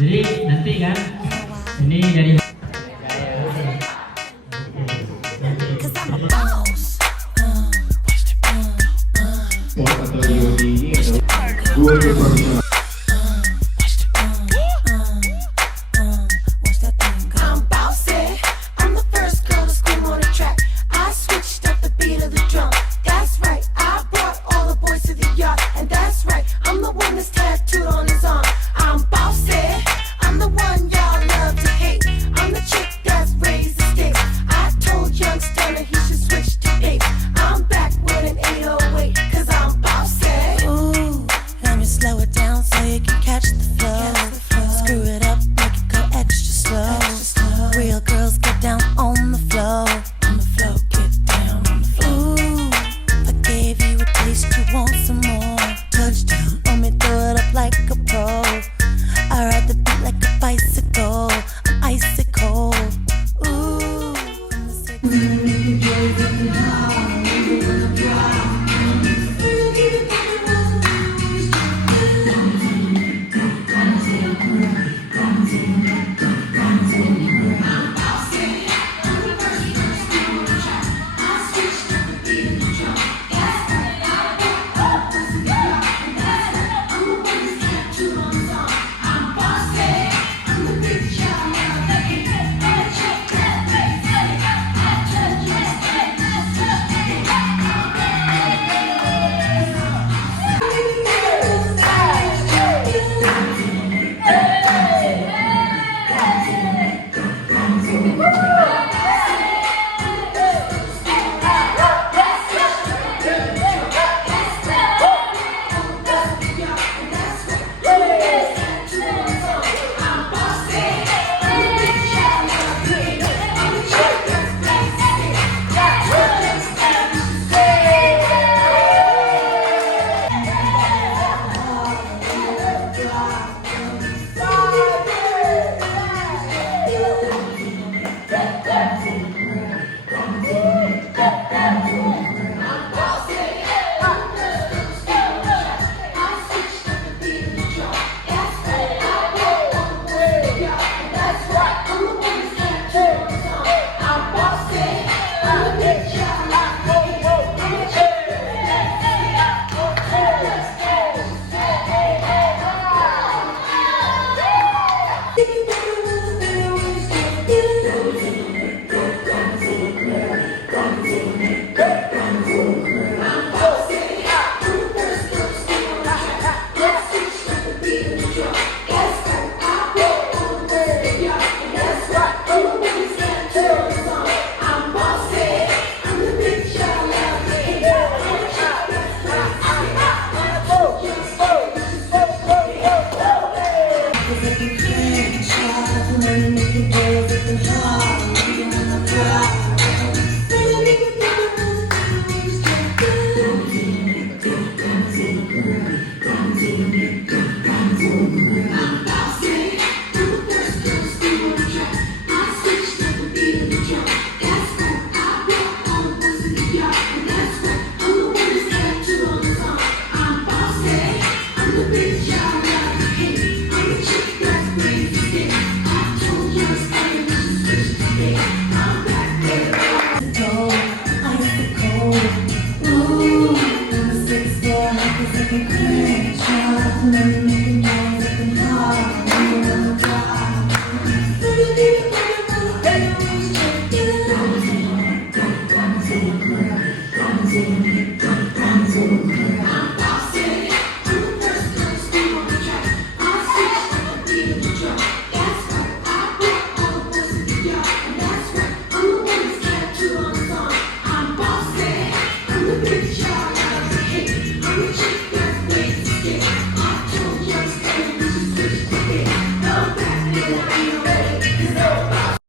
Jadi nanti kan ini dari atau Yodi ini adalah dua profesional. I'm bossy. I'm the first girl to scream on the track. I switched up the beat of the drum. That's right. I brought all the boys to the yard, and that's right. I'm the one that's tattooed on his arm. I'm bossy. I'm the one y'all love to hate. I'm the chick that's raised the stakes. I told young Stunner he should switch to apes. I'm back with an 808, cause I'm bossy. Ooh, let me slow it down so you can catch the flow. Screw it up, make it go extra slow. Real girls get down on the floor. On the floor, get down on the floor. Ooh, if I gave you a taste, you want some more. Touchdown, want me throw it up like a pro. I ride the beat like a bicycle. I'm icy cold. Ooh, I'm the sick.